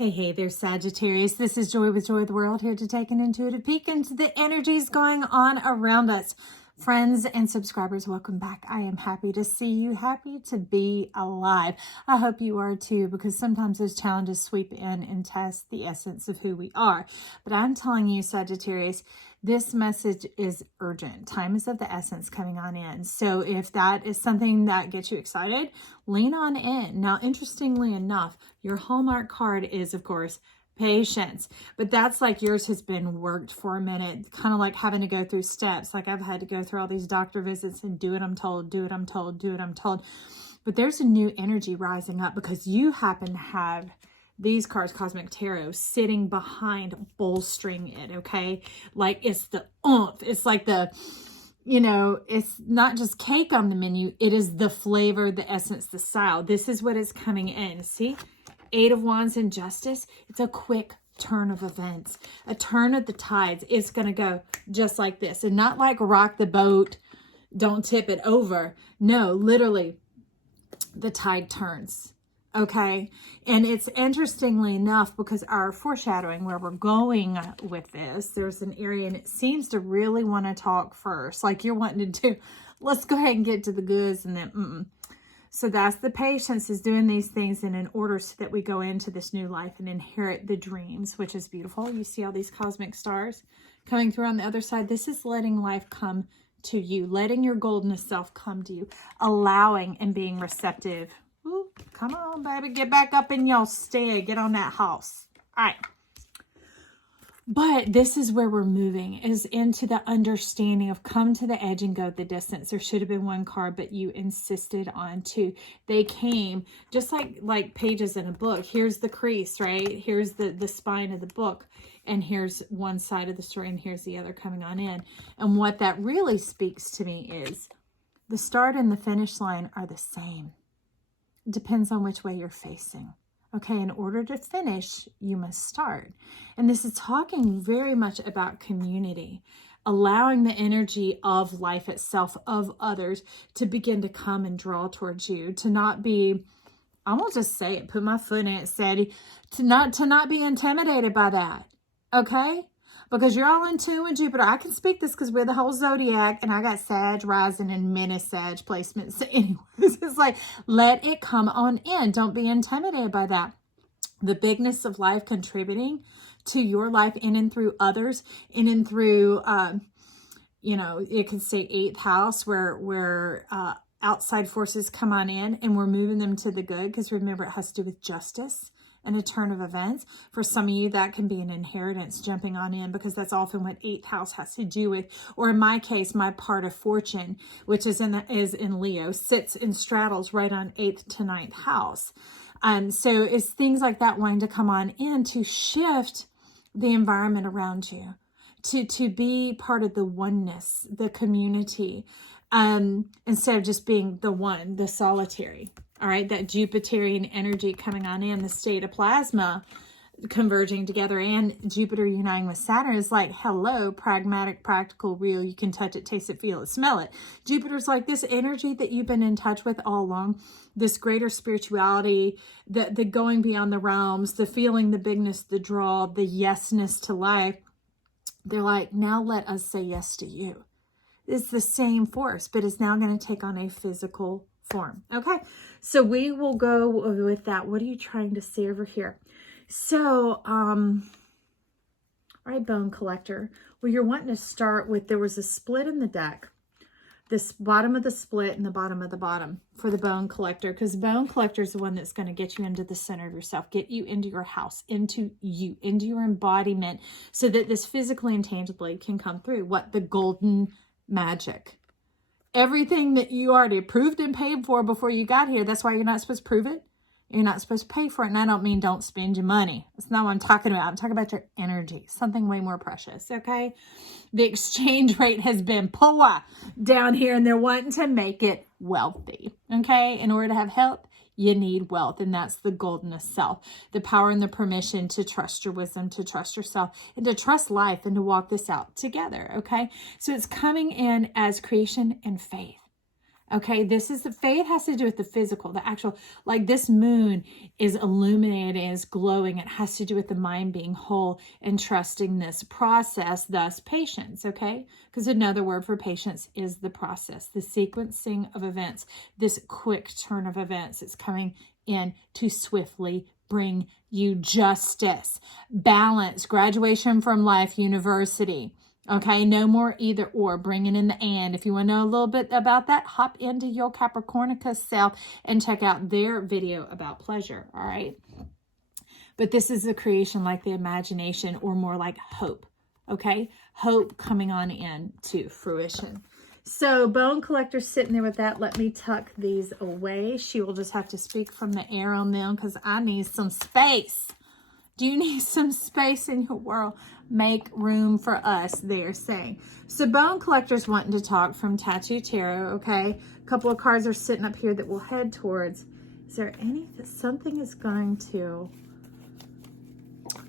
Hey there, Sagittarius. This is Joy with Joy of the World, here to take an intuitive peek into the energies going on around us. Friends and subscribers, welcome back. I am happy to see you, happy to be alive. I hope you are too, because sometimes those challenges sweep in and test the essence of who we are. But I'm telling you, Sagittarius, this message is urgent. Time is of the essence coming on in. So if that is something that gets you excited, lean on in. Now, interestingly enough, your hallmark card is, of course, patience, but that's like yours has been worked for a minute, kind of like having to go through steps. Like I've had to go through all these doctor visits and do what I'm told, do what I'm told, do what I'm told. But there's a new energy rising up because you happen to have these cards, Cosmic Tarot, sitting behind, bolstering it, okay? Like it's the oomph. It's like the, it's not just cake on the menu. It is the flavor, the essence, the style. This is what is coming in. See? 8 of Wands and Justice. It's a quick turn of events. A turn of the tides. It's going to go just like this. And not like rock the boat, don't tip it over. No, literally, the tide turns. Okay, and it's interestingly enough because our foreshadowing where we're going with this, there's an area and it seems to really want to talk first. Like you're wanting to do, let's go ahead and get to the goods and then, So that's the patience, is doing these things in order so that we go into this new life and inherit the dreams, which is beautiful. You see all these cosmic stars coming through on the other side. This is letting life come to you, letting your golden self come to you, allowing and being receptive. Ooh, come on, baby. Get back up in your stead. Get on that house. All right. But this is where we're moving, is into the understanding of come to the edge and go the distance. There should have been one card, but you insisted on two. They came just like pages in a book. Here's the crease, right? Here's the spine of the book. And here's one side of the story and here's the other coming on in. And what that really speaks to me is the start and the finish line are the same. Depends on which way you're facing. Okay, in order to finish, you must start. And this is talking very much about community, allowing the energy of life itself, of others, to begin to come and draw towards you, to not be, I will just say it, put my foot in it, said, to not be intimidated by that. Okay? Because you're all in tune with Jupiter. I can speak this because we're the whole zodiac and I got Sag rising and many Sag placements. So anyways, it's like, let it come on in. Don't be intimidated by that. The bigness of life contributing to your life in and through others, in and through, it could say 8th house where outside forces come on in and we're moving them to the good. Because remember, it has to do with justice and a turn of events. For some of you, that can be an inheritance jumping on in, because that's often what 8th house has to do with. Or in my case, my part of fortune, which is in Leo, sits and straddles right on 8th to 9th house. So it's things like that wanting to come on in to shift the environment around you, to be part of the oneness, the community, instead of just being the one, the solitary. All right, that Jupiterian energy coming on in, the state of plasma converging together, and Jupiter uniting with Saturn is like, hello, pragmatic, practical, real. You can touch it, taste it, feel it, smell it. Jupiter's like this energy that you've been in touch with all along, this greater spirituality, the going beyond the realms, the feeling, the bigness, the draw, the yesness to life. They're like, now let us say yes to you. It's the same force, but it's now going to take on a physical form. Okay, so we will go with that. What are you trying to see over here? So, all right, bone collector. Well, you're wanting to start with, there was a split in the deck. This bottom of the split and the bottom of the bottom for the bone collector, because bone collector is the one that's going to get you into the center of yourself, get you into your house, into you, into your embodiment, so that this physically and tangibly can come through. What? The golden magic. Everything that you already approved and paid for before you got here. That's why you're not supposed to prove it. You're not supposed to pay for it. And I don't mean don't spend your money. That's not what I'm talking about. I'm talking about your energy. Something way more precious, okay? The exchange rate has been poor down here, and they're wanting to make it wealthy, okay? In order to have health, you need wealth, and that's the golden self. The power and the permission to trust your wisdom, to trust yourself, and to trust life, and to walk this out together, okay? So it's coming in as creation and faith. Okay, this is the faith has to do with the physical, the actual, like this moon is illuminated, is glowing. It has to do with the mind being whole and trusting this process, thus patience, okay? Because another word for patience is the process, the sequencing of events, this quick turn of events. It's coming in to swiftly bring you justice, balance, graduation from life, university. Okay, no more either or, bringing in the and. If you want to know a little bit about that, hop into your Capricornicus self and check out their video about pleasure, all right? But this is a creation like the imagination, or more like hope, okay? Hope coming on in to fruition. So bone collector sitting there with that. Let me tuck these away. She will just have to speak from the air on them because I need some space. Do you need some space in your world? Make room for us, they're saying. So bone collectors wanting to talk from Tattoo Tarot, okay? A couple of cards are sitting up here that we'll head towards. Is there anything, something is going to,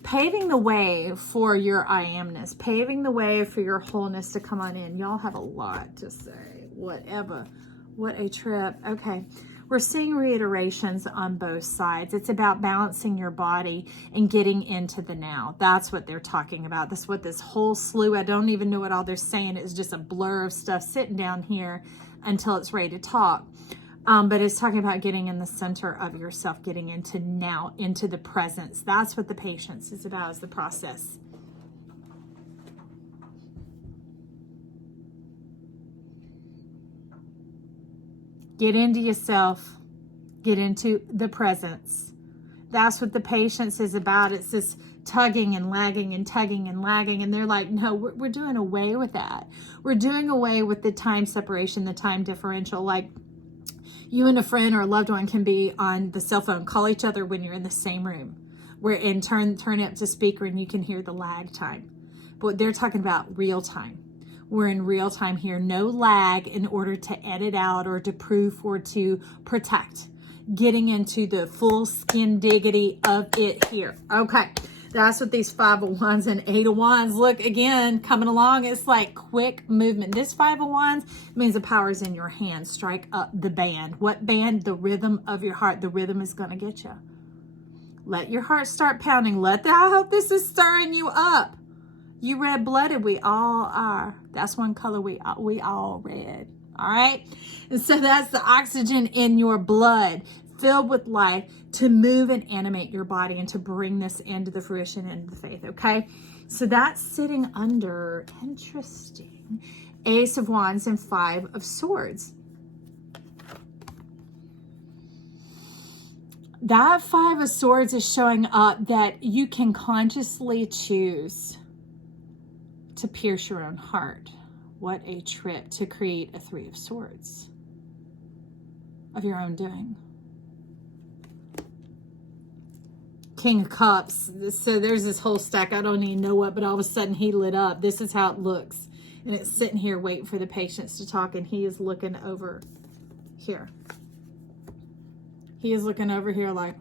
paving the way for your I amness, paving the way for your wholeness to come on in. Y'all have a lot to say, whatever. What a trip. Okay. We're seeing reiterations on both sides. It's about balancing your body and getting into the now. That's what they're talking about. That's what this whole slew, I don't even know what all they're saying. It's just a blur of stuff sitting down here until it's ready to talk. But it's talking about getting in the center of yourself, getting into now, into the presence. That's what the patience is about, is the process. Get into yourself. Get into the presence. That's what the patience is about. It's this tugging and lagging and tugging and lagging. And they're like, no, we're doing away with that. We're doing away with the time separation, the time differential. Like you and a friend or a loved one can be on the cell phone, call each other when you're in the same room. Turn it up to speaker and you can hear the lag time. But they're talking about real time. We're in real time here. No lag in order to edit out or to proof or to protect. Getting into the full skin diggity of it here. Okay. That's what these 5 of Wands and 8 of Wands look again coming along. It's like quick movement. This 5 of Wands means the power is in your hand. Strike up the band. What band? The rhythm of your heart. The rhythm is going to get you. Let your heart start pounding. I hope this is stirring you up. You red-blooded, we all are. That's one color we all red. All right? And so that's the oxygen in your blood, filled with life, to move and animate your body and to bring this into the fruition and the faith, okay? So that's sitting under, interesting, Ace of Wands and 5 of Swords. That 5 of Swords is showing up that you can consciously choose to pierce your own heart. What a trip to create a 3 of Swords of your own doing. King of Cups. So there's this whole stack. I don't even know what, but all of a sudden he lit up. This is how it looks. And it's sitting here waiting for the patience to talk, and he is looking over here. He is looking over here like,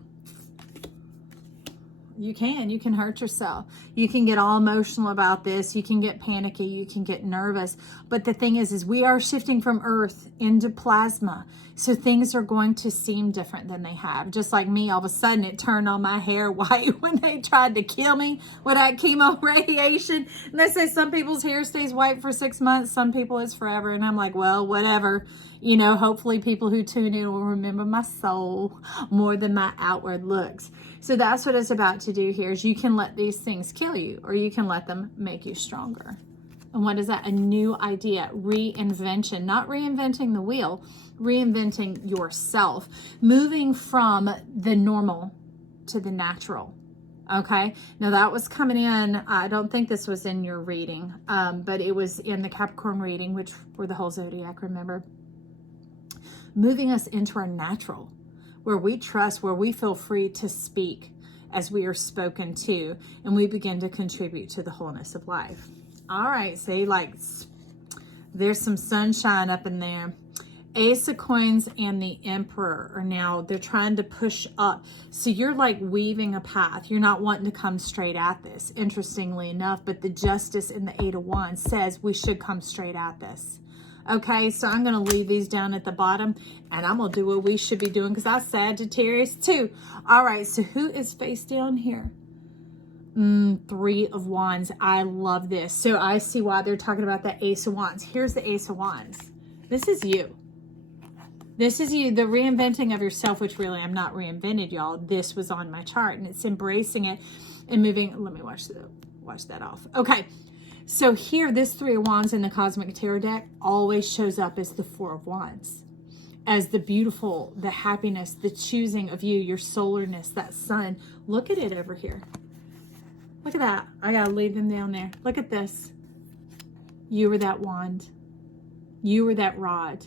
you can hurt yourself. You can get all emotional about this. You can get panicky. You can get nervous. But the thing is we are shifting from earth into plasma. So things are going to seem different than they have. Just like me, all of a sudden it turned on my hair white when they tried to kill me with that chemo radiation. And they say some people's hair stays white for 6 months. Some people it's forever. And I'm like, well, whatever. You know, hopefully people who tune in will remember my soul more than my outward looks. So that's what it's about to do here, is you can let these things kill you, or you can let them make you stronger. And what is that? A new idea, reinvention, not reinventing the wheel, reinventing yourself, moving from the normal to the natural. Okay. Now that was coming in. I don't think this was in your reading, but it was in the Capricorn reading, which were the whole zodiac, remember? Moving us into our natural, where we trust, where we feel free to speak as we are spoken to, and we begin to contribute to the wholeness of life. All right, see, like there's some sunshine up in there. Ace of Coins and the Emperor are now, they're trying to push up. So you're like weaving a path. You're not wanting to come straight at this, interestingly enough, but the Justice in the 8 of Wands says we should come straight at this. Okay, so I'm going to leave these down at the bottom, and I'm going to do what we should be doing because I'm Sagittarius too. All right, so who is face down here? Three of Wands. I love this. So I see why they're talking about the Ace of Wands. Here's the Ace of Wands. This is you. This is you, the reinventing of yourself, which really I'm not reinvented, y'all. This was on my chart, and it's embracing it and moving. Let me wash that off. Okay. So here, this Three of Wands in the Cosmic Tarot deck always shows up as the Four of Wands, as the beautiful, the happiness, the choosing of you, your solarness, that sun. Look at it over here. Look at that. I gotta leave them down there. Look at this. You were that wand. You were that rod.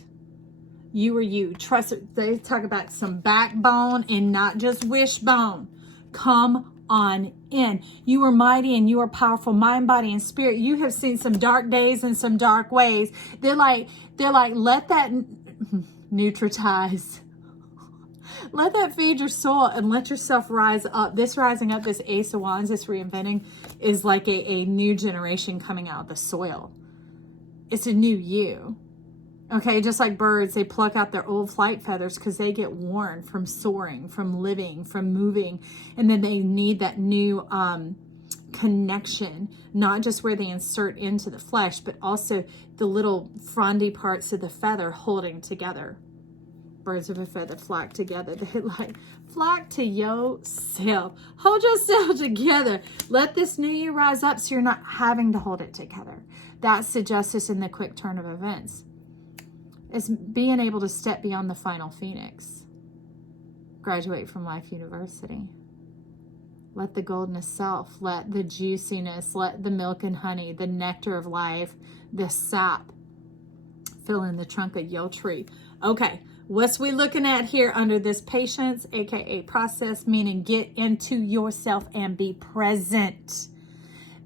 You were you. Trust it. They talk about some backbone and not just wishbone. Come on in. You are mighty and you are powerful, mind, body, and spirit. You have seen some dark days and some dark ways. They're like, let that nutritize. Let that feed your soul and let yourself rise up. This rising up, this Ace of Wands, this reinventing is like a new generation coming out of the soil. It's a new you. Okay, just like birds, they pluck out their old flight feathers because they get worn from soaring, from living, from moving. And then they need that new connection, not just where they insert into the flesh, but also the little frondy parts of the feather holding together. Birds of a feather flock together. They like, flock to yourself. Hold yourself together. Let this new you rise up so you're not having to hold it together. That's the justice in the quick turn of events. It's being able to step beyond the final phoenix. Graduate from Life University. Let the goldness self, let the juiciness, let the milk and honey, the nectar of life, the sap fill in the trunk of your tree. Okay, what's we looking at here under this patience, aka process, meaning get into yourself and be present.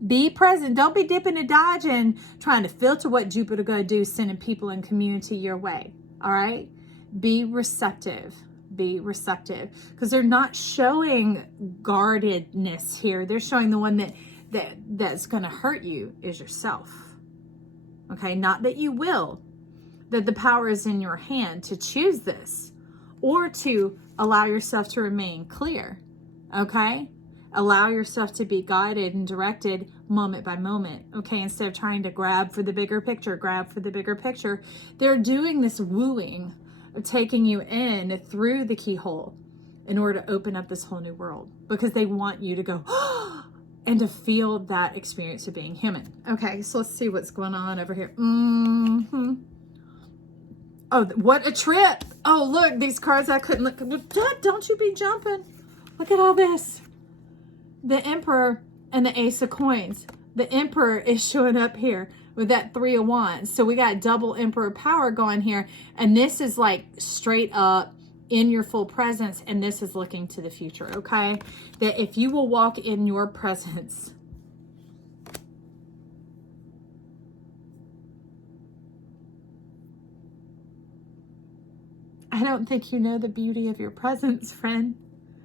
Be present. Don't be dipping and dodging, trying to filter what Jupiter going to do, sending people and community your way. All right? Be receptive. Be receptive. Because they're not showing guardedness here. They're showing the one that's going to hurt you is yourself. Okay? Not that you will. That the power is in your hand to choose this. Or to allow yourself to remain clear. Okay? Allow yourself to be guided and directed moment by moment, okay? Instead of trying to grab for the bigger picture, they're doing this wooing, taking you in through the keyhole in order to open up this whole new world because they want you to go and to feel that experience of being human. Okay, so let's see what's going on over here. Oh, what a trip. Oh, look, these cards I couldn't look. Don't you be jumping. Look at all this. The Emperor and the Ace of Coins. The Emperor is showing up here with that Three of Wands. So we got double Emperor power going here. And this is like straight up in your full presence. And this is looking to the future, okay? That if you will walk in your presence, I don't think you know the beauty of your presence, friend.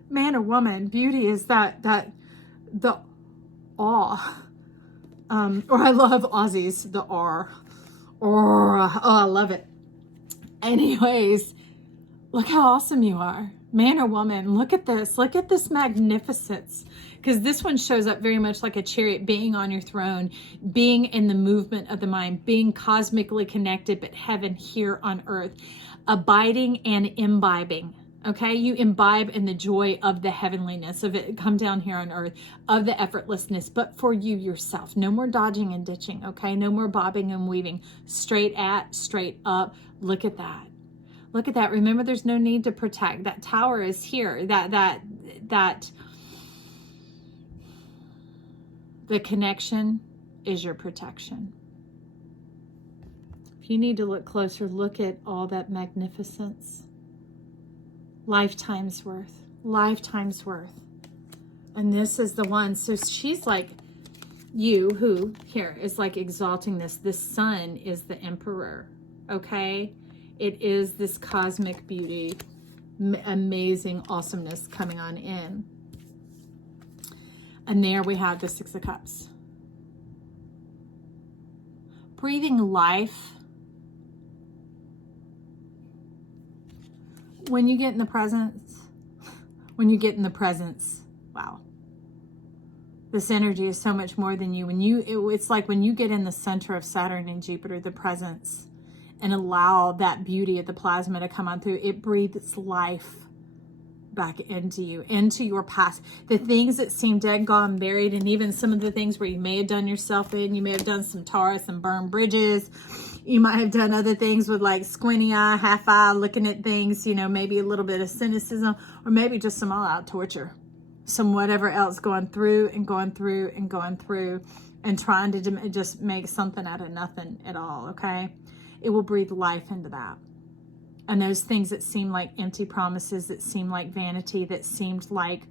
Man or woman, beauty is the awe. Or I love Aussies, the R. Or, oh, I love it. Anyways, look how awesome you are. Man or woman, look at this. Look at this magnificence. Because this one shows up very much like a chariot, being on your throne, being in the movement of the mind, being cosmically connected, but heaven here on earth, abiding and imbibing. Okay, you imbibe in the joy of the heavenliness of it, come down here on earth, of the effortlessness, but for you yourself. No more dodging and ditching, okay? No more bobbing and weaving. Straight up. Look at that. Look at that. Remember, there's no need to protect. That tower is here. That the connection is your protection. If you need to look closer, look at all that magnificence. Lifetime's worth. And this is the one. So she's like you who here is like exalting this. This sun is the emperor. Okay. It is this cosmic beauty, amazing awesomeness coming on in. And there we have the Six of Cups. Breathing life when you get in the presence, wow. This energy is so much more than you. It's like when you get in the center of Saturn and Jupiter, the presence, and allow that beauty of the plasma to come on through, it breathes life back into you, into your past. The things that seem dead, gone, buried, and even some of the things where you may have done yourself in, you may have done some Taurus and burned bridges. You might have done other things with like squinty eye, half eye, looking at things, you know, maybe a little bit of cynicism, or maybe just some all out torture. Some whatever else going through and going through and going through and trying to just make something out of nothing at all, okay? It will breathe life into that. And those things that seem like empty promises, that seem like vanity, that seemed like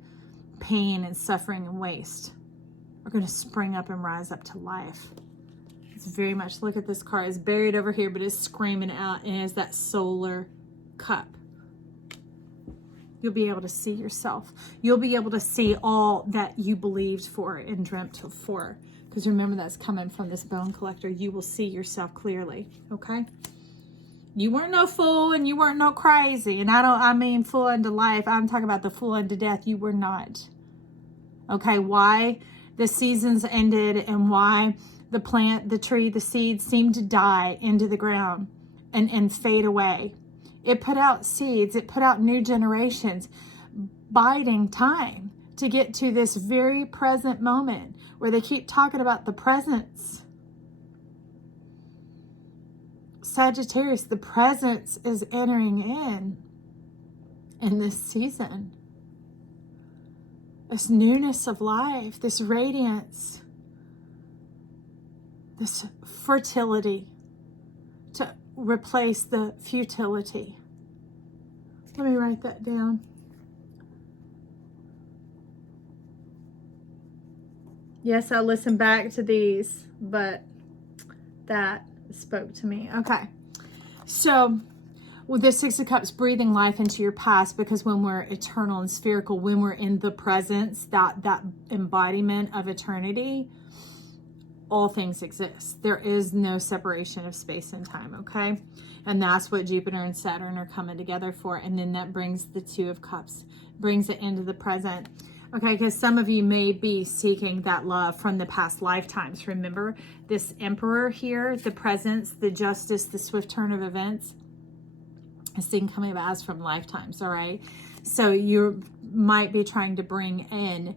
pain and suffering and waste, are going to spring up and rise up to life. It's very much, look at this card. It's buried over here, but it's screaming out, and it's that solar cup. You'll be able to see yourself. You'll be able to see all that you believed for and dreamt for. Because remember, that's coming from this bone collector. You will see yourself clearly, okay? You weren't no fool and you weren't no crazy. And I mean fool unto life. I'm talking about the fool unto death. You were not. Okay, why the seasons ended and why the plant, the tree, the seed seemed to die into the ground and fade away. It put out seeds. It put out new generations, biding time to get to this very present moment where they keep talking about the presence. Sagittarius, the presence is entering in this season. This newness of life, this radiance, this fertility to replace the futility. Let me write that down. Yes, I'll listen back to these, but that spoke to me. Okay. So with the Six of Cups, breathing life into your past, because when we're eternal and spherical, when we're in the presence, that embodiment of eternity, all things exist. There is no separation of space and time, okay? And that's what Jupiter and Saturn are coming together for. And then that brings the Two of Cups, brings it into the present. Okay, because some of you may be seeking that love from the past lifetimes. Remember, this Emperor here, the presence, the justice, the swift turn of events, is seen coming about as from lifetimes, all right? So you might be trying to bring in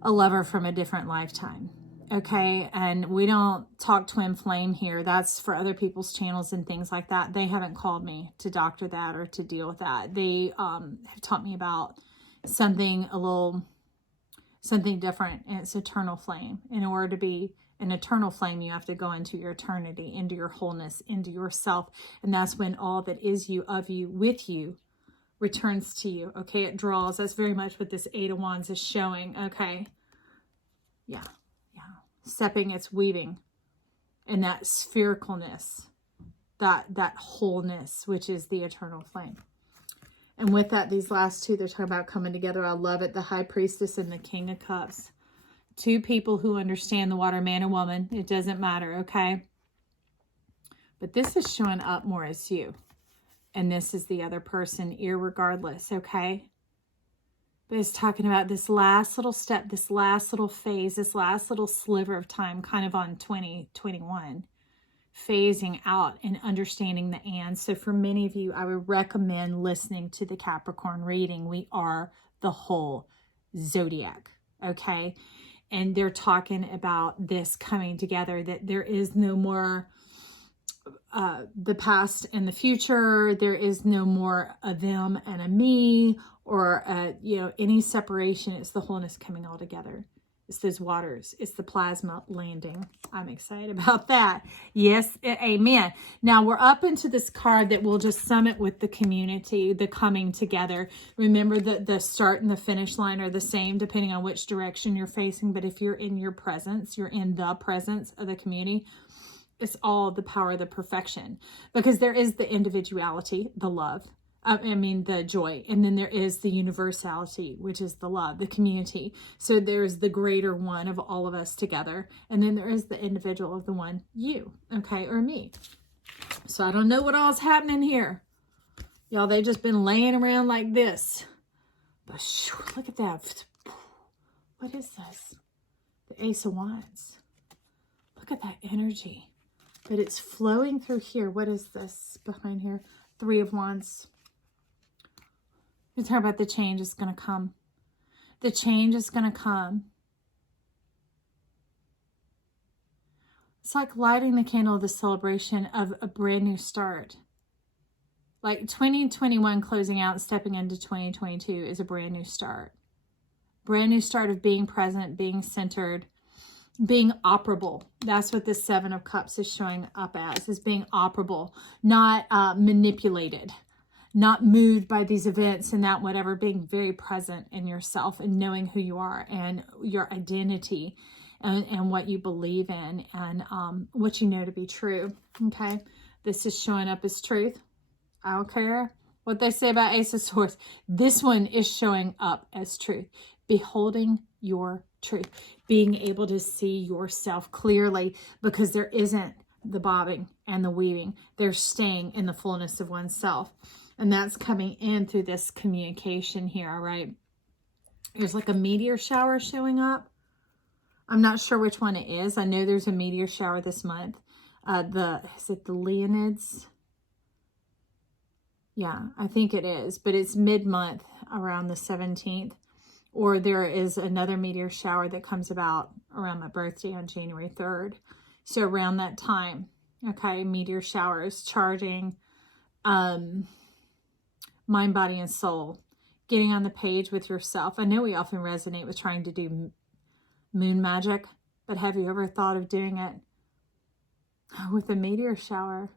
a lover from a different lifetime. Okay, and we don't talk twin flame here. That's for other people's channels and things like that. They haven't called me to doctor that or to deal with that. They have taught me about something different, and it's eternal flame. In order to be an eternal flame, you have to go into your eternity, into your wholeness, into yourself. And that's when all that is you, of you, with you, returns to you. Okay, it draws. That's very much what this Eight of Wands is showing. Okay, yeah. Stepping, it's weaving, and that sphericalness, that wholeness, which is the eternal flame. And with that, these last two, they're talking about coming together. I love it. The High Priestess and the King of Cups. Two people who understand the water, man and woman. It doesn't matter, okay? But this is showing up more as you. And this is the other person, irregardless, okay? But it's talking about this last little step, this last little phase, this last little sliver of time, kind of on 2021, phasing out and understanding the and. So for many of you, I would recommend listening to the Capricorn reading. We are the whole zodiac, okay? And they're talking about this coming together, that there is no more the past and the future. There is no more a them and a me, or any separation. It's the wholeness coming all together. It's those waters. It's the plasma landing. I'm excited about that. Yes, amen. Now we're up into this card that will just sum it with the community, the coming together. Remember that the start and the finish line are the same depending on which direction you're facing. But if you're in your presence, you're in the presence of the community, it's all the power of the perfection, because there is the individuality, the love. The joy. And then there is the universality, which is the love, the community. So there's the greater one of all of us together. And then there is the individual of the one, you, okay, or me. So I don't know what all is happening here, Y'all, they've just been laying around like this. But look at that. What is this? The Ace of Wands. Look at that energy. But it's flowing through here. What is this behind here? Three of Wands. You're talking about the change is going to come. The change is going to come. It's like lighting the candle of the celebration of a brand new start. Like 2021 closing out and stepping into 2022 is a brand new start. Brand new start of being present, being centered, being operable. That's what the Seven of Cups is showing up as, is being operable, not manipulated, not moved by these events and that whatever, being very present in yourself and knowing who you are and your identity and what you believe in and what you know to be true. Okay, this is showing up as truth. I don't care what they say about Ace of Swords. This one is showing up as truth. Beholding your truth. Being able to see yourself clearly, because there isn't the bobbing and the weaving. They're staying in the fullness of oneself. And that's coming in through this communication here, all right? There's like a meteor shower showing up. I'm not sure which one it is. I know there's a meteor shower this month. Is it the Leonids? Yeah, I think it is, but it's mid-month around the 17th. Or there is another meteor shower that comes about around my birthday on January 3rd. So around that time, okay, meteor showers, charging, mind, body, and soul. Getting on the page with yourself. I know we often resonate with trying to do moon magic, but have you ever thought of doing it with a meteor shower?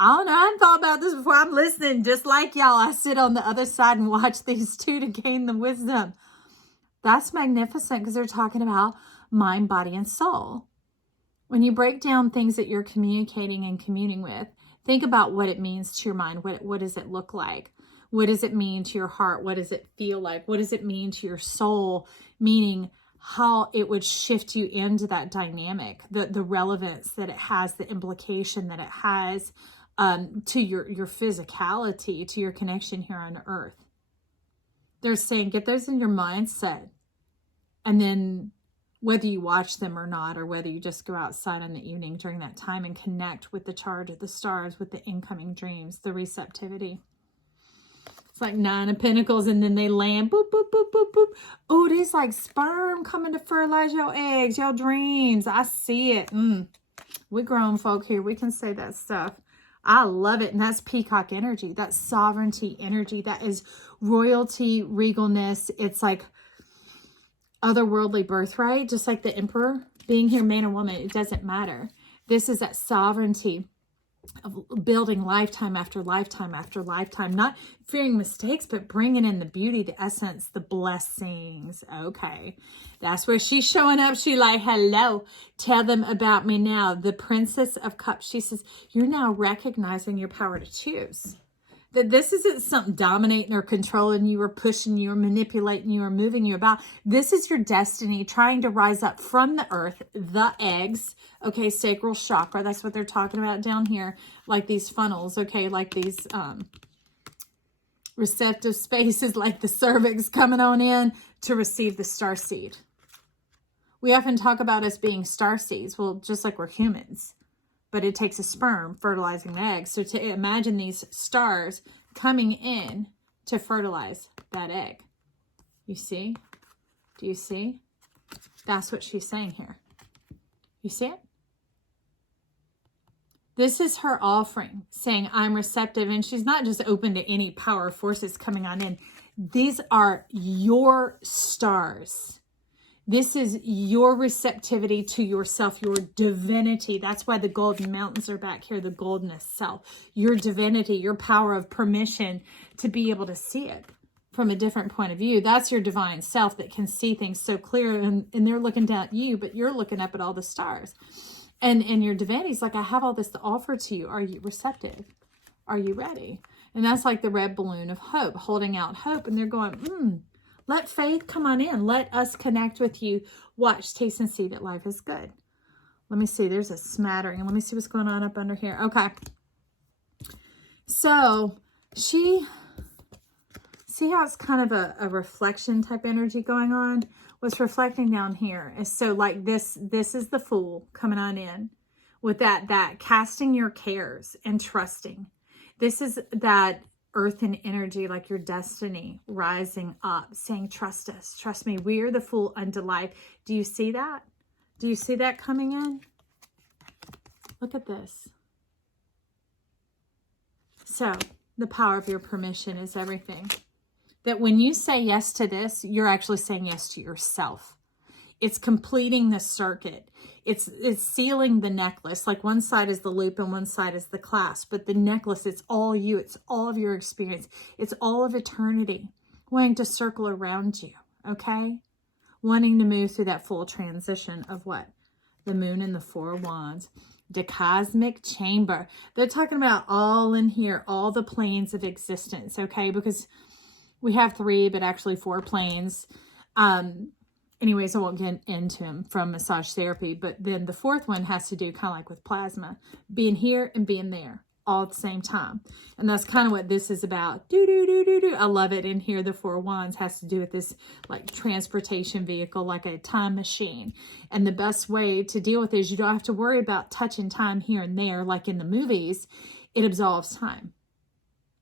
I don't know. I hadn't thought about this before. I'm listening just like y'all. I sit on the other side and watch these two to gain the wisdom. That's magnificent because they're talking about mind, body, and soul. When you break down things that you're communicating and communing with, think about what it means to your mind. What does it look like? What does it mean to your heart? What does it feel like? What does it mean to your soul? Meaning how it would shift you into that dynamic, the relevance that it has, the implication that it has to your physicality, to your connection here on earth. They're saying get those in your mindset. And then whether you watch them or not, or whether you just go outside in the evening during that time and connect with the charge of the stars, with the incoming dreams, the receptivity. It's like 9 of Pentacles, and then they land, boop, boop, boop, boop, boop. Oh, it is like sperm coming to fertilize your eggs, your dreams. I see it. We grown folk here. We can say that stuff. I love it. And that's peacock energy. That's sovereignty energy. That is royalty, regalness. It's like otherworldly birthright, just like the emperor being here, man or woman. It doesn't matter. This is that sovereignty of building lifetime after lifetime after lifetime, not fearing mistakes, but bringing in the beauty, the essence, the blessings. Okay, that's where she's showing up. She like, hello, tell them about me now. The Princess of Cups, she says, you're now recognizing your power to choose. That this isn't something dominating or controlling you or pushing you or manipulating you or moving you about. This is your destiny trying to rise up from the earth, the eggs, okay, sacral chakra. That's what they're talking about down here, like these funnels, okay, like these receptive spaces, like the cervix coming on in to receive the starseed. We often talk about us being starseeds, well, just like we're humans. But it takes a sperm fertilizing the egg. So to imagine these stars coming in to fertilize that egg. You see? Do you see? That's what she's saying here. You see it? This is her offering, saying, I'm receptive. And she's not just open to any power forces coming on in. These are your stars. This is your receptivity to yourself, your divinity. That's why the golden mountains are back here, the golden self. Your divinity, your power of permission to be able to see it from a different point of view. That's your divine self that can see things so clear. And they're looking down at you, but you're looking up at all the stars. And your divinity's like, I have all this to offer to you. Are you receptive? Are you ready? And that's like the red balloon of hope, holding out hope. And they're going, let faith come on in. Let us connect with you. Watch, taste, and see that life is good. Let me see. There's a smattering. Let me see what's going on up under here. Okay. So see how it's kind of a reflection type energy going on? What's reflecting down here is, so like this is the Fool coming on in with that casting your cares and trusting. This is that earth and energy, like your destiny rising up, saying, trust us, trust me. We are the Fool unto life. Do you see that? Do you see that coming in? Look at this. So the power of your permission is everything. That when you say yes to this, you're actually saying yes to yourself. It's completing the circuit. It's sealing the necklace. Like one side is the loop and one side is the clasp. But the necklace, it's all you. It's all of your experience. It's all of eternity wanting to circle around you. Okay? Wanting to move through that full transition of what? The Moon and the Four of Wands. The cosmic chamber. They're talking about all in here, all the planes of existence. Okay? Because we have 3, but actually 4 planes. Anyways, I won't get into them from massage therapy. But then the 4th one has to do kind of like with plasma. Being here and being there all at the same time. And that's kind of what this is about. I love it. In here, the 4 of Wands has to do with this like transportation vehicle, like a time machine. And the best way to deal with it is you don't have to worry about touching time here and there like in the movies. It absolves time.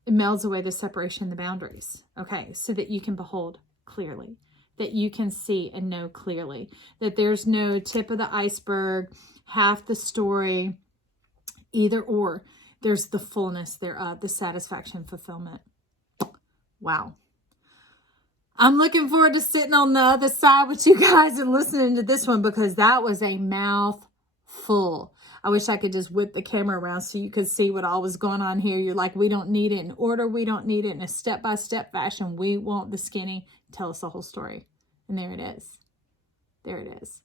It melds away the separation, the boundaries, okay, so that you can behold clearly, that you can see and know clearly, that there's no tip of the iceberg, half the story, either or. There's the fullness thereof, the satisfaction, fulfillment. Wow. I'm looking forward to sitting on the other side with you guys and listening to this one, because that was a mouthful. I wish I could just whip the camera around so you could see what all was going on here. You're like, we don't need it in order. We don't need it in a step-by-step fashion. We want the skinny. Tell us the whole story. And there it is. There it is.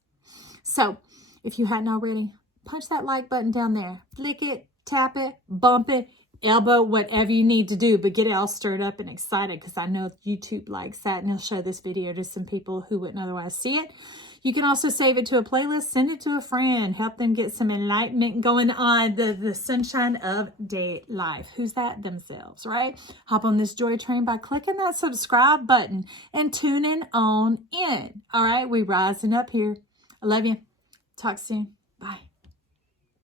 So if you hadn't already, punch that like button down there. Flick it, tap it, bump it, elbow, whatever you need to do. But get it all stirred up and excited, because I know YouTube likes that. And he'll show this video to some people who wouldn't otherwise see it. You can also save it to a playlist, send it to a friend, help them get some enlightenment going on the sunshine of day life. Who's that? Themselves, right? Hop on this joy train by clicking that subscribe button and tuning on in. All right, we rising up here. I love you. Talk soon.